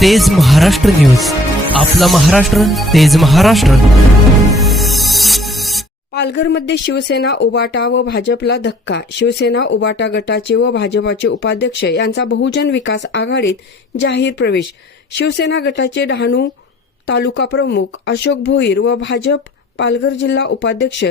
तेज महाराष्ट्र न्यूज. आपला महाराष्ट्र तेज महाराष्ट्र. पालघरमध्ये शिवसेना उबाटा व भाजपला धक्का. शिवसेना उबाटा गटाचे व भाजपाचे उपाध्यक्ष यांचा बहुजन विकास आघाडीत जाहीर प्रवेश. शिवसेना गटाचे डहाणू तालुका प्रमुख अशोक भोईर व भाजप पालघर जिल्हा उपाध्यक्ष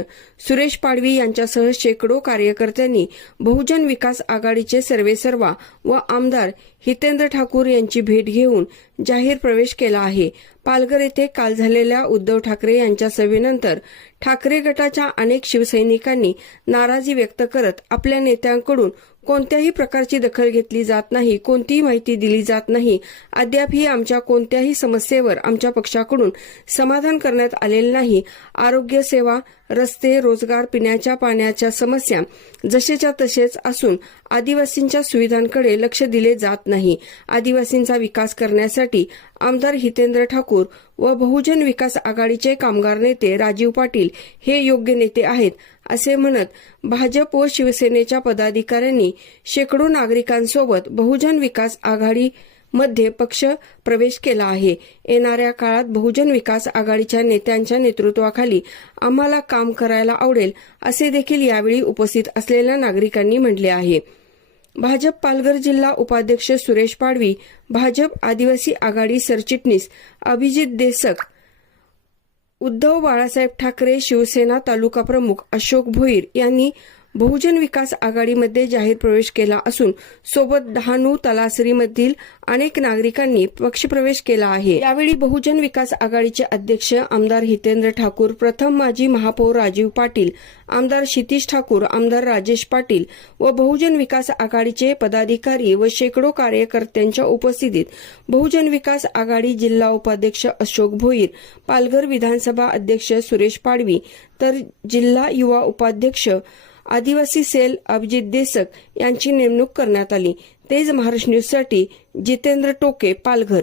सुरेश पाडवी यांच्यासह शेकडो कार्यकर्त्यांनी बहुजन विकास आघाडीचे सर्वेसर्वा व आमदार हितेंद्र ठाकूर यांची भेट घेऊन जाहीर प्रवेश केला आहे. पालघर येथे काल झालेल्या उद्धव ठाकरे यांच्या सभेनंतर ठाकरे गटाच्या अनेक शिवसैनिकांनी नाराजी व्यक्त करत आपल्या नेत्यांकडून कोणत्याही प्रकारची दखल घेतली जात नाही कोणतीही माहिती दिली जात नाही. अद्यापही आमच्या कोणत्याही समस्येवर आमच्या पक्षाकडून समाधान करण्यात आलेलं नाही. आरोग्य सेवा रस्ते रोजगार पिण्याच्या पाण्याच्या समस्या जसेच्या तसेच असून आदिवासींच्या सुविधांकडे लक्ष दिले जात नाही. आदिवासींचा विकास करण्यासाठी आमदार हितेंद्र ठाकूर व बहुजन विकास आघाडीचे कामगार नेते राजीव पाटील हे योग्य नेते आहेत असे म्हणत भाजप व शिवसेनेच्या पदाधिकाऱ्यांनी शेकडो नागरिकांसोबत बहुजन विकास आघाडी मध्ये पक्ष प्रवेश केला आहे. येणाऱ्या काळात बहुजन विकास आघाडीच्या नेत्यांच्या नेतृत्वाखाली आम्हाला काम करायला आवडेल असे देखील यावेळी उपस्थित असलेल्या नागरिकांनी म्हटले आहे. भाजप पालघर जिल्हा उपाध्यक्ष सुरेश पाडवी भाजप आदिवासी आघाडी सरचिटणीस अभिजित देसक उद्धव बाळासाहेब ठाकरे शिवसेना तालुका प्रमुख अशोक भोईर यांनी बहुजन विकास आघाडीमध्ये जाहीर प्रवेश केला असून सोबत डहाणू तलासरीमधील अनेक नागरिकांनी पक्षप्रवेश केला आहे. यावेळी बहुजन विकास आघाडीचे अध्यक्ष आमदार हितेंद्र ठाकूर प्रथम माजी महापौर राजीव पाटील आमदार क्षितिश ठाकूर आमदार राजेश पाटील व बहुजन विकास आघाडीचे पदाधिकारी व शेकडो कार्यकर्त्यांच्या उपस्थितीत बहुजन विकास आघाडी जिल्हा उपाध्यक्ष अशोक भोईर पालघर विधानसभा अध्यक्ष सुरेश पाडवी तर जिल्हा युवा उपाध्यक्ष आदिवासी सेल अभिजित देसक यांची नेमणूक करण्यात आली. तेज महाराष्ट्र न्यूजसाठी जितेंद्र टोके पालघर.